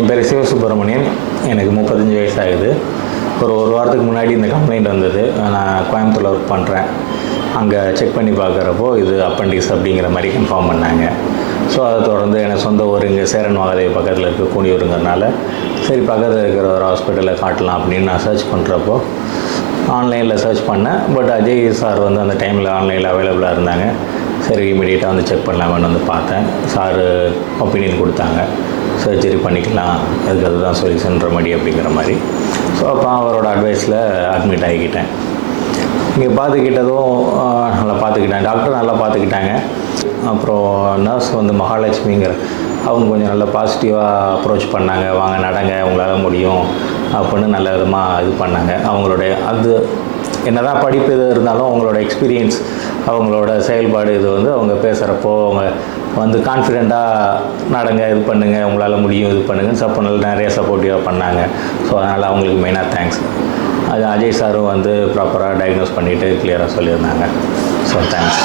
என் பேர் சிவசுப்ரமணியன். எனக்கு 35 வயசு ஆகுது. ஒரு வாரத்துக்கு முன்னாடி இந்த கம்ப்ளைண்ட் வந்தது. நான் கோயம்புத்தூரில் ஒர்க் பண்ணுறேன். அங்கே செக் பண்ணி பார்க்குறப்போ இது அப்பெண்டிக்ஸ் அப்படிங்கிற மாதிரி கன்ஃபார்ம் பண்ணாங்க. ஸோ அதை தொடர்ந்து எனக்கு சொந்த ஊர் இங்கே சேரன் மகாதேவி பக்கத்தில் இருக்க கூனியூருங்கிறனால சரி பக்கத்தில் இருக்கிற ஒரு ஹாஸ்பிட்டலில் காட்டலாம் அப்படின்னு நான் சர்ச் பண்ணுறப்போ ஆன்லைனில் சர்ச் பண்ணேன். பட் அஜய் சார் வந்து அந்த டைமில் ஆன்லைனில் அவைலபிளாக இருந்தாங்க. சரி இமீடியட்டாக வந்து செக் பண்ணலாமேன்னு வந்து பார்த்தேன். சார் ஒப்பீனியன் கொடுத்தாங்க, சர்ஜரி பண்ணிக்கலாம், அதுதான் சொல்யூஷன் ரெமடி அப்படிங்கிற மாதிரி. ஸோ அப்போ அவரோட அட்வைஸில் அட்மிட் ஆகிக்கிட்டேன். இங்கே பார்த்துக்கிட்டதும் நல்லா பார்த்துக்கிட்டேன், டாக்டர் நல்லா பார்த்துக்கிட்டாங்க. அப்புறம் நர்ஸ் வந்து மகாலட்சுமிங்கிற அவங்க கொஞ்சம் நல்லா பாசிட்டிவாக அப்ரோச் பண்ணாங்க. வாங்க நடங்க, உங்களால் முடியும் அப்படின்னு நல்ல விதமாக இது பண்ணாங்க. அவங்களுடைய அது என்ன தான் படிப்பு இது இருந்தாலும் அவங்களோட எக்ஸ்பீரியன்ஸ், அவங்களோட செயல்பாடு இது வந்து அவங்க பேசுகிறப்போ அவங்க வந்து கான்ஃபிடெண்ட்டாக நடங்க, இது பண்ணுங்கள், உங்களால் முடியும், இது பண்ணுங்கள் நிறைய சப்போர்ட்டிவாக பண்ணாங்க. ஸோ அதனால் அவங்களுக்கு மெயினாக தேங்க்ஸ். அது அஜய் சாரும் வந்து ப்ராப்பராக டயக்னோஸ் பண்ணிவிட்டு கிளியராக சொல்லியிருந்தாங்க. So thanks.